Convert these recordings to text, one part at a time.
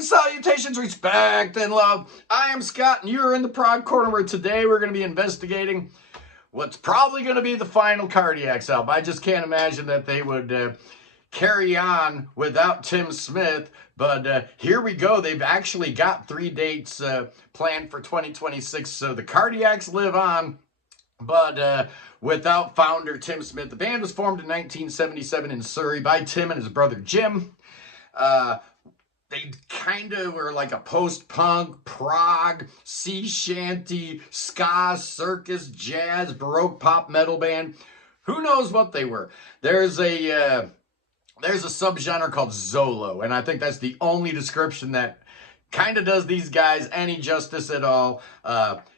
Greetings, salutations, respect, and love. I am Scott, and you're in the Prog Corner, where today we're going to be investigating what's probably going to be the final Cardiacs album. I just can't imagine that they would carry on without Tim Smith, but here we go. They've actually got 3 dates planned for 2026, so the Cardiacs live on, but without founder Tim Smith. The band was formed in 1977 in Surrey by Tim and his brother Jim. They kind of were like a post-punk, prog, sea shanty, ska, circus, jazz, baroque pop metal band. Who knows what they were? There's a subgenre called Zolo, and I think that's the only description that kind of does these guys any justice at all.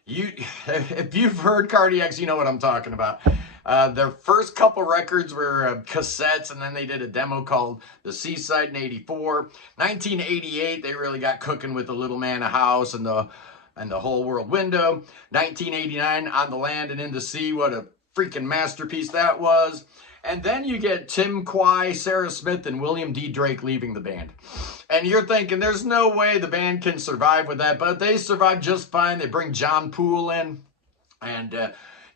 If you've heard Cardiacs, you know what I'm talking about. Their first couple records were cassettes, and then they did a demo called The Seaside in '84. 1988, they really got cooking with The Little Man, a House, and the Whole World Window. 1989, On the Land and in the Sea. What a freaking masterpiece that was. And then you get Tim Quay, Sarah Smith, and William D. Drake leaving the band. And you're thinking, there's no way the band can survive with that, but they survived just fine. They bring John Poole in, and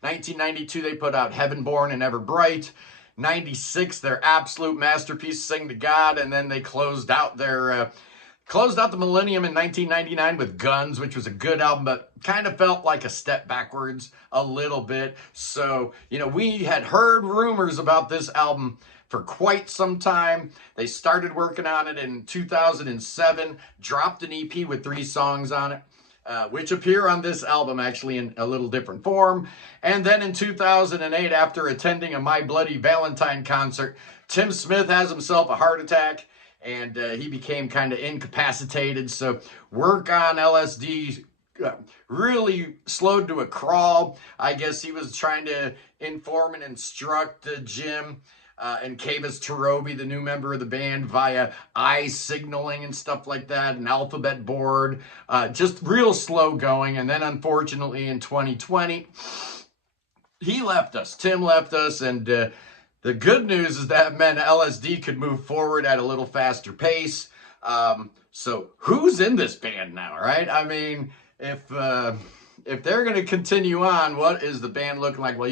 1992, they put out Heaven Born and Ever Bright. 96, their absolute masterpiece, Sing to God, and then they closed out the millennium in 1999 with Guns, which was a good album, but kind of felt like a step backwards a little bit. So, we had heard rumors about this album for quite some time. They started working on it in 2007, dropped an EP with 3 songs on it, which appear on this album actually in a little different form. And then in 2008, after attending a My Bloody Valentine concert, Tim Smith has himself a heart attack, and he became kind of incapacitated. So work on LSD really slowed to a crawl. I guess he was trying to inform and instruct Jim and Kavis Tarobi, the new member of the band, via eye signaling and stuff like that, an alphabet board, just real slow going. And then unfortunately in 2020, he left us. Tim left us, and the good news is that meant LSD could move forward at a little faster pace. So who's in this band now, right? I mean, if they're going to continue on, what is the band looking like? Well,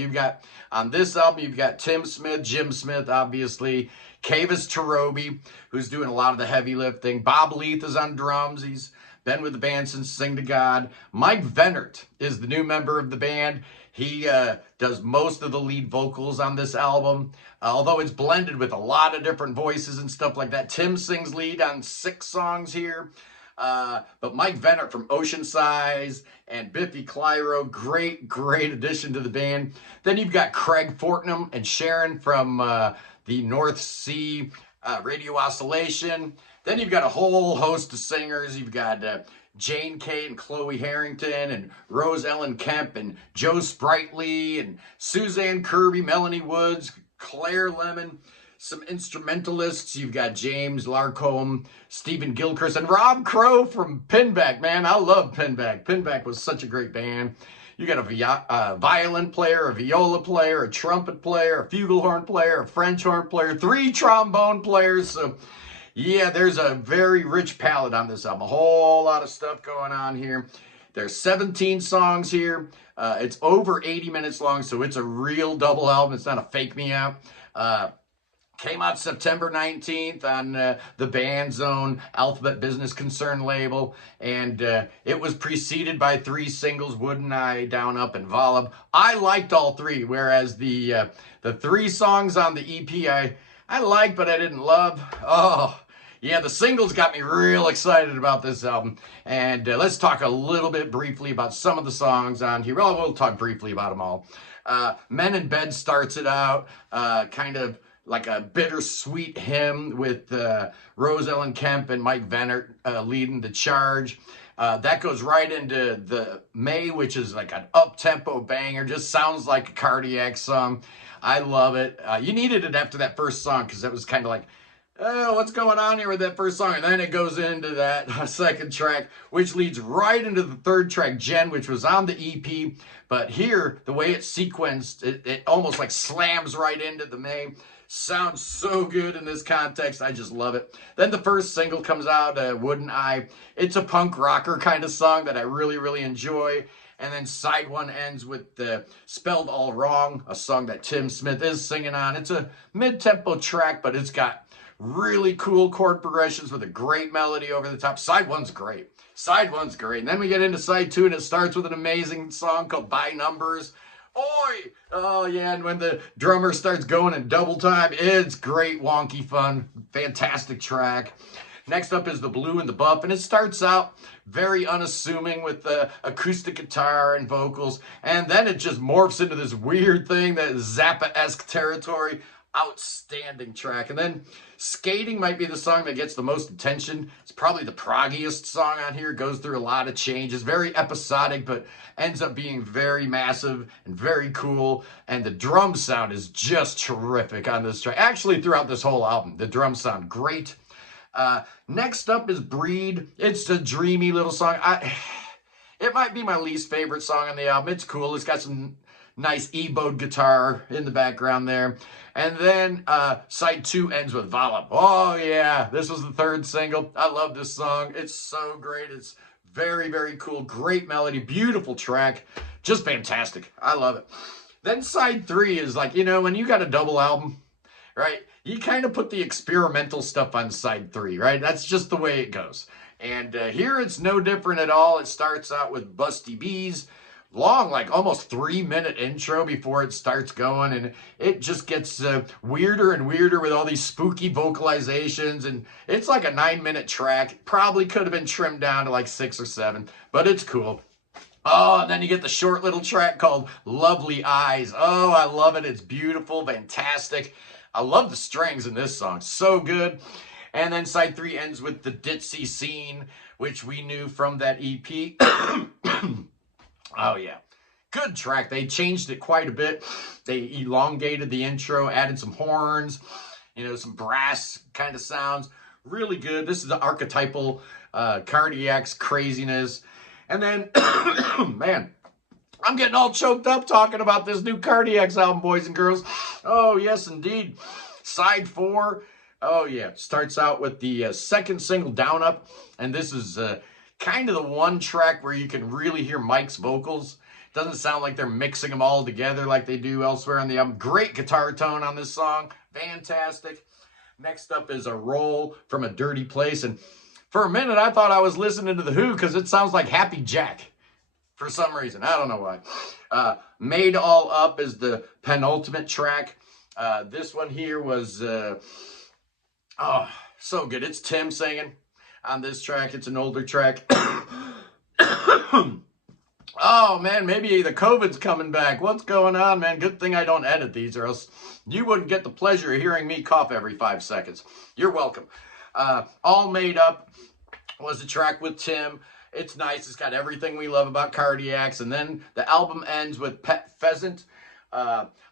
on this album, you've got Tim Smith, Jim Smith, obviously, Kavis Tarobi, who's doing a lot of the heavy lifting. Bob Leith is on drums. He's been with the band since Sing to God. Mike Vennert is the new member of the band. He does most of the lead vocals on this album, although it's blended with a lot of different voices and stuff like that. Tim sings lead on 6 songs here. But Mike Vennert from Ocean Size and Biffy Clyro, great addition to the band. Then you've got Craig Fortnum and Sharon from the North Sea Radio Oscillation. Then you've got a whole host of singers. You've got Jane Kay and Chloe Harrington and Rose Ellen Kemp and Joe Sprightly and Suzanne Kirby, Melanie Woods, Claire Lemon. Some instrumentalists. You've got James Larcombe, Stephen Gilchrist, and Rob Crow from Pinback. Man, I love Pinback. Pinback was such a great band. You got a violin player, a viola player, a trumpet player, a flugelhorn player, a French horn player, 3 trombone players. So, yeah, there's a very rich palette on this album. A whole lot of stuff going on here. There's 17 songs here. It's over 80 minutes long, so it's a real double album. It's not a fake me out. Came out September 19th on the Band's own Alphabet Business Concern label, and it was preceded by 3 singles, Wouldn't I, Down, Up, and Volub. I liked all 3, whereas the 3 songs on the EP I liked, but I didn't love. Oh, yeah, the singles got me real excited about this album, and let's talk a little bit briefly about some of the songs on here. Well, we'll talk briefly about them all. Men in Bed starts it out, kind of like a bittersweet hymn with Rose Ellen Kemp and Mike Vennert leading the charge. That goes right into the May, which is like an up-tempo banger. Just sounds like a Cardiac song. I love it. You needed it after that first song because it was kind of like, oh, what's going on here with that first song? And then it goes into that second track, which leads right into the third track, Jen, which was on the EP. But here, the way it's sequenced, it almost like slams right into the May. Sounds so good in this context. I just love it. Then the first single comes out, Wouldn't I? It's a punk rocker kind of song that I really, really enjoy. And then side one ends with Spelled All Wrong, a song that Tim Smith is singing on. It's a mid-tempo track, but it's got really cool chord progressions with a great melody over the top. Side one's great. Side one's great. And then we get into side two, and it starts with an amazing song called By Numbers. Oi! Oh, yeah, and when the drummer starts going in double time, it's great, wonky fun, fantastic track. Next up is The Blue and the Buff, and it starts out very unassuming with the acoustic guitar and vocals, and then it just morphs into this weird thing that is Zappa-esque territory. Outstanding track. And then Skating might be the song that gets the most attention. It's probably the proggiest song on here. Goes through a lot of changes. Very episodic, but ends up being very massive and very cool. And the drum sound is just terrific on this track. Actually, throughout this whole album, the drums sound great. Next up is Breed. It's a dreamy little song. It might be my least favorite song on the album. It's cool. It's got some nice E-bowed guitar in the background there. And then side two ends with Vala. Oh, yeah. This was the third single. I love this song. It's so great. It's very, very cool. Great melody. Beautiful track. Just fantastic. I love it. Then side three is like, when you got a double album, right, you kind of put the experimental stuff on side three, right? That's just the way it goes. And here it's no different at all. It starts out with Busty Bees. Long, like almost 3-minute intro before it starts going, and it just gets weirder and weirder with all these spooky vocalizations, and it's like a 9-minute track. Probably could have been trimmed down to like 6 or 7, but it's cool. Oh, and then you get the short little track called Lovely Eyes. Oh, I love it. It's beautiful, fantastic. I love the strings in this song. So good. And then side three ends with the Ditzy Scene, which we knew from that EP. Oh, yeah. Good track. They changed it quite a bit. They elongated the intro, added some horns, some brass kind of sounds. Really good. This is the archetypal Cardiac's craziness. And then, man, I'm getting all choked up talking about this new Cardiac's album, boys and girls. Oh, yes, indeed. Side 4. Oh, yeah. Starts out with the second single, Down Up. And this is kind of the one track where you can really hear Mike's vocals. Doesn't sound like they're mixing them all together like they do elsewhere on the album. Great guitar tone on this song. Fantastic. Next up is A Roll from a Dirty Place. And for a minute, I thought I was listening to The Who because it sounds like Happy Jack for some reason. I don't know why. Made All Up is the penultimate track. This one here was, so good. It's Tim singing on this track. It's an older track. Oh, man, maybe the COVID's coming back. What's going on, man? Good thing I don't edit these, or else you wouldn't get the pleasure of hearing me cough every 5 seconds. You're welcome. All Made Up was a track with Tim. It's nice. It's got everything we love about Cardiacs. And then the album ends with Pet Pheasant.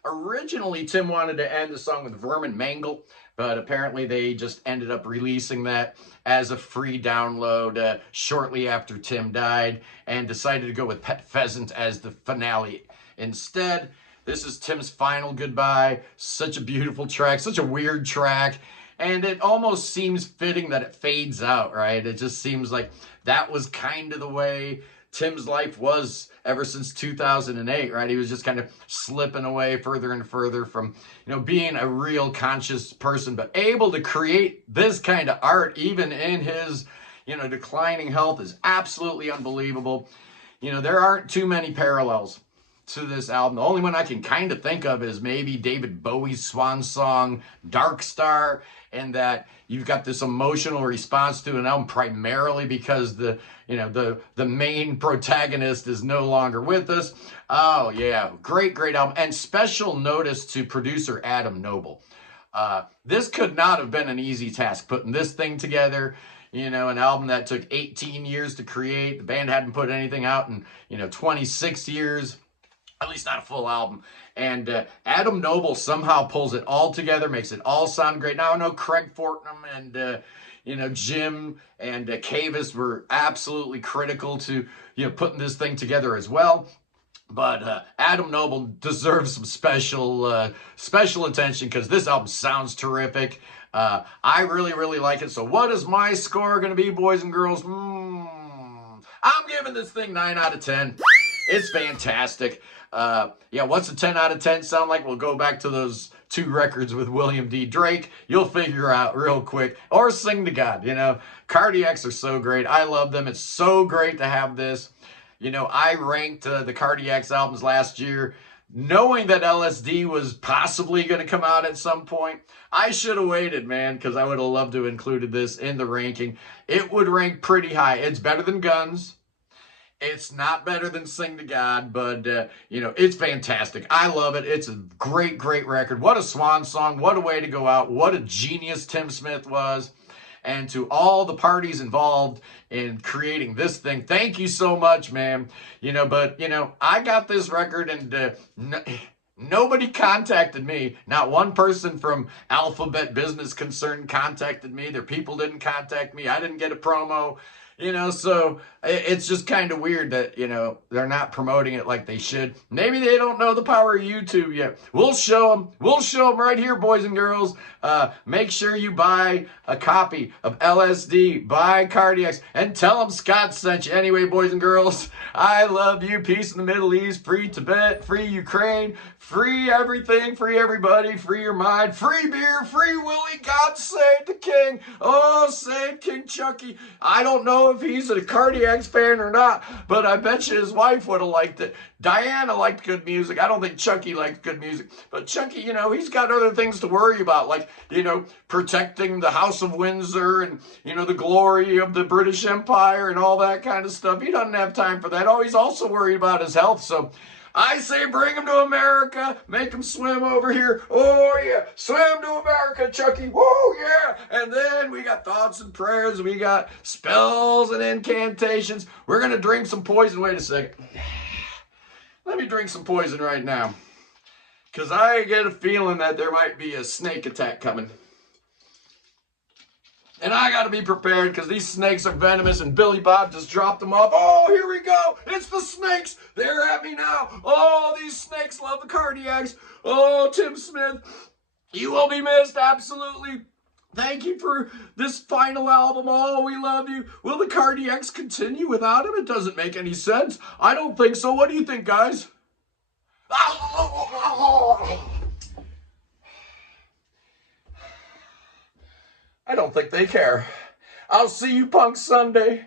Originally, Tim wanted to end the song with Vermin Mangle, but apparently they just ended up releasing that as a free download shortly after Tim died, and decided to go with Pet Pheasant as the finale instead. This is Tim's final goodbye. Such a beautiful track, such a weird track, and it almost seems fitting that it fades out, right? It just seems like that was kind of the way Tim's life was ever since 2008, right? He was just kind of slipping away further and further from, being a real conscious person, but able to create this kind of art even in his, declining health is absolutely unbelievable. There aren't too many parallels to this album. The only one I can kind of think of is maybe David Bowie's swan song, Dark Star, and that you've got this emotional response to an album primarily because the main protagonist is no longer with us. Oh, yeah. Great, great album. And special notice to producer Adam Noble. This could not have been an easy task, putting this thing together. An album that took 18 years to create. The band hadn't put anything out in, 26 years. At least not a full album. And Adam Noble somehow pulls it all together, makes it all sound great. Now I know Craig Fortnum and Jim and Cavis were absolutely critical to putting this thing together as well. But Adam Noble deserves some special attention because this album sounds terrific. I really like it. So what is my score going to be, boys and girls? I'm giving this thing 9 out of 10. It's fantastic. Yeah, what's a 10 out of 10 sound like? We'll go back to those 2 records with William D. Drake. You'll figure out real quick. Or Sing to God, you know. Cardiacs are so great. I love them. It's so great to have this. You know, I ranked the Cardiacs albums last year, knowing that LSD was possibly going to come out at some point. I should have waited, man, because I would have loved to have included this in the ranking. It would rank pretty high. It's better than Guns. It's not better than Sing to God, but, you know, it's fantastic. I love it. It's a great record. What a swan song. What a way to go out. What a genius Tim Smith was. And to all the parties involved in creating this thing, thank you so much, man. You know, but, you know, I got this record and nobody contacted me. Not one person from Alphabet Business Concern contacted me. Their people didn't contact me. I didn't get a promo. You know, so it's just kind of weird that, you know, they're not promoting it like they should. Maybe they don't know the power of YouTube yet. We'll show them. We'll show them right here, boys and girls. Make sure you buy a copy of LSD, buy Cardiacs, and tell them Scott sent you. Anyway, boys and girls, I love you. Peace in the Middle East, free Tibet, free Ukraine, free everything, free everybody, free your mind, free beer, free Willie, God save the king. Oh, save King Chucky. I don't know if he's a Cardiacs fan or not, but I bet you his wife would have liked it. Diana liked good music. I don't think Chucky liked good music, but Chucky, you know, he's got other things to worry about, like, you know, protecting the House of Windsor and, you know, the glory of the British Empire and all that kind of stuff. He doesn't have time for that. Oh, he's also worried about his health, so I say bring him to America, make him swim over here. Oh, yeah, swim to America, Chucky. Whoa, yeah. And then we got thoughts and prayers. We got spells and incantations. We're going to drink some poison. Wait a second. Let me drink some poison right now, because I get a feeling that there might be a snake attack coming. And I got to be prepared because these snakes are venomous and Billy Bob just dropped them off. Oh, here we go. It's the snakes. They're at me now. Oh, these snakes love the Cardiacs. Oh, Tim Smith, you will be missed. Absolutely. Thank you for this final album. Oh, we love you. Will the Cardiacs continue without him? It doesn't make any sense. I don't think so. What do you think, guys? I don't think they care. I'll see you punks Sunday.